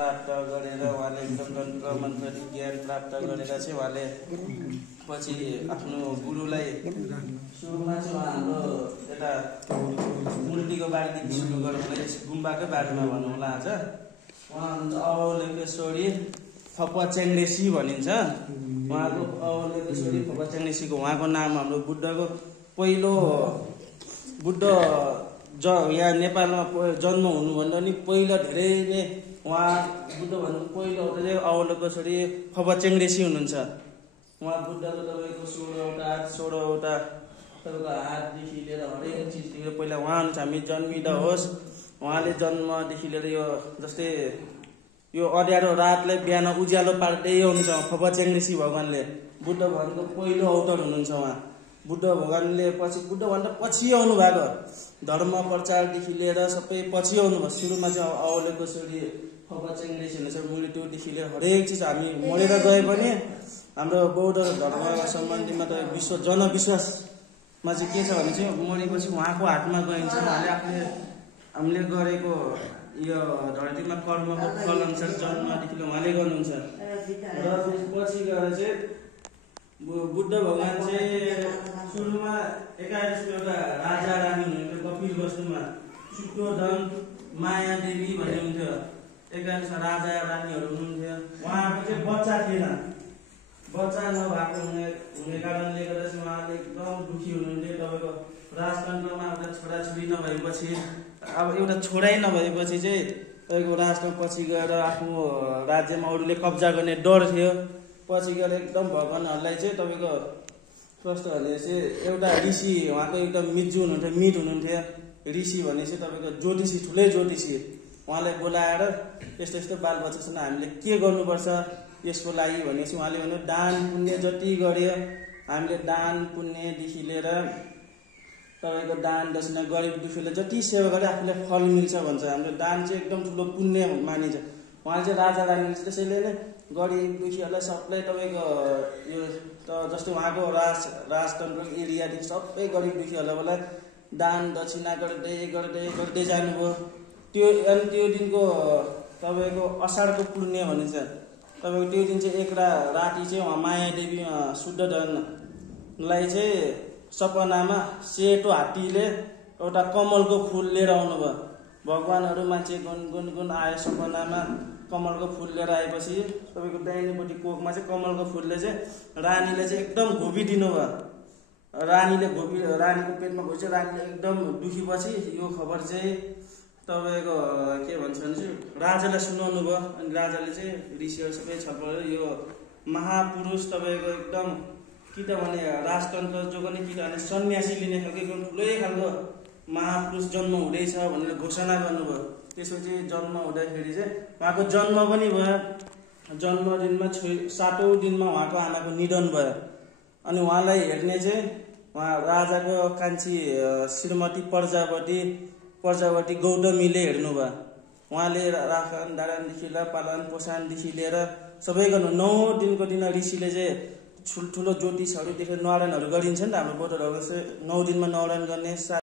प्राप्त गरेर उहाँले एकदम तन्त्र मन्त्र ज्ञान प्राप्त गरेर चाहिँ उहाँले पछि आफ्नो गुरुलाई सुरुमा चाहिँ हाम्रो यता मूर्तिको बारेदेखि सुरु गर्नुलाई गुम्बाकै बारेमा भनौँ होला आज। उहाँ हुनुहुन्छ अवलोकेश्वरी फपा चेङ्ग्रेसी भनिन्छ। उहाँको अवलोकेश्वरी फपा चेङ्ग्रेसीको उहाँको नाम हाम्रो बुद्धको पहिलो बुद्ध यहाँ नेपालमा जन्म हुनुभन्दा नि पहिला धेरै नै उहाँ बुद्ध भन्नु पहिलो एउटा चाहिँ अवलोकेश्वरी फपा चेङ्ग्रेसी हुनुहुन्छ। उहाँ बुद्धको तपाईँको 16वटा तपाईँको हातदेखि लिएर हरेक चिजदेखि पहिला उहाँ हुनुहुन्छ। हामी जन्मिँदा होस् उहाँले जन्मदेखि लिएर यो जस्तै यो अँध्यारो रातलाई बिहान उज्यालो पार्दै हुनुहुन्छ फपा चेङ्ग्रेसी भगवानले। बुद्ध भगवानको पहिलो अवतार हुनुहुन्छ उहाँ। बुद्ध भगवानले बुद्धभन्दा पछि आउनु भएको धर्म प्रचारदेखि लिएर सबै पछि आउनुभयो। सुरुमा चाहिँ अवलोकेश्वरी फपा चेङ्ग्रेसी हुनुहुन्छ। मृत्युदेखि लिएर हरेक चिज हामी मरेर गए पनि हाम्रो बौद्ध धर्म सम्बन्धीमा त जनविश्वासमा चाहिँ के छ भने चाहिँ मरेपछि उहाँको हातमा गइन्छ। उहाँले हामीले गरेको यो धरतीमा कर्मको फल अनुसार जन्मदेखि उहाँले गर्नुहुन्छ। र त्यसपछि गएर चाहिँ बुद्ध भगवान चाहिँ सुरुमा 11 एउटा राजा रानी हुनुहुन्थ्यो कपिल वस्तुमा। शुद्धोधन माया देवी भन्ने हुन्थ्यो। 11 राजा रानीहरू हुनुहुन्थ्यो। उहाँको चाहिँ बच्चा थिएन। बच्चा नभएको हुने कारणले गर्दा चाहिँ उहाँले एकदम दुखी हुनुहुन्थ्यो। तपाईँको राजतन्त्रमा एउटा छोराछोरी नभएपछि एउटा छोरै नभएपछि चाहिँ तपाईँको राजमा पछि गएर आफ्नो राज्यमा अरूले कब्जा गर्ने डर थियो। पछि गएर एकदम भगवानहरूलाई चाहिँ तपाईँको कस्तो भने चाहिँ एउटा ऋषि उहाँको एकदम मित हुनुहुन्थ्यो। ऋषि भने चाहिँ तपाईँको ज्योतिषी ठुलै ज्योतिषी उहाँलाई बोलाएर यस्तो यस्तो बालबच्चासँग हामीले के गर्नुपर्छ यसको लागि भनेपछि उहाँले भन्नु दान पुण्य जति गर्यो हामीले दान पुण्यदेखि लिएर तपाईँको दान दक्षिणा गरिब दुखीले जति सेवा गरे आफूलाई फल मिल्छ भन्छ। हाम्रो दान चाहिँ एकदम ठुलो पुण्य मानिन्छ। उहाँले चाहिँ राजा रानी त्यसैले नै गरिब दुखीहरूलाई सबलाई तपाईँको यो जस्तो उहाँको राजतन्त्र एरियादेखि सबै गरिब दुखीहरूलाई दान दक्षिणा गर्दै जानुभयो। अनि त्यो दिनको तपाईँको अषाढको पुण्य भनिन्छ। तपाईँको त्यो दिन चाहिँ एक राति चाहिँ उहाँ माया देवी शुद्धोधनलाई चाहिँ सपनामा सेतो हात्तीले एउटा कमलको फुल लिएर आउनुभयो। भगवानहरू मान्छे गुन आयो सपनामा कमलको फुल लिएर आएपछि तपाईँको दाहिनेपट्टि कोखमा चाहिँ कमलको फुलले चाहिँ रानीले चाहिँ एकदम घोपिदिनु भयो। रानीको पेटमा घुस्यो। रानीले एकदम दुखीपछि यो खबर चाहिँ तपाईँको के भन्छ भने चाहिँ राजालाई सुनाउनु भयो। अनि राजाले चाहिँ ऋषिहरू सबै छलफल यो महापुरुष तपाईँको एकदम कि त भने राजतन्त्र जो पनि कि त भने सन्यासी लिने खालको एकदम ठुलै खालको महापुरुष जन्म हुँदैछ भनेर घोषणा गर्नुभयो। त्यसपछि जन्म हुँदाखेरि चाहिँ उहाँको जन्म पनि भयो। जन्मदिनमा 7औं दिनमा उहाँको आमाको निधन भयो। अनि उहाँलाई हेर्ने चाहिँ उहाँ राजाको कान्छी श्रीमती प्रजावती गौतमीले हेर्नुभयो। उहाँले राखन दारानदेखि लिएर पालन पोषणदेखि लिएर सबै गर्नु 9 दिनको दिन ऋषिले चाहिँ ठुल्ठुलो ज्योतिषहरूदेखि न्वारानहरू गरिन्छ नि त हाम्रो बौद्ध धर्ममा 9 दिनमा न्वारान गर्ने।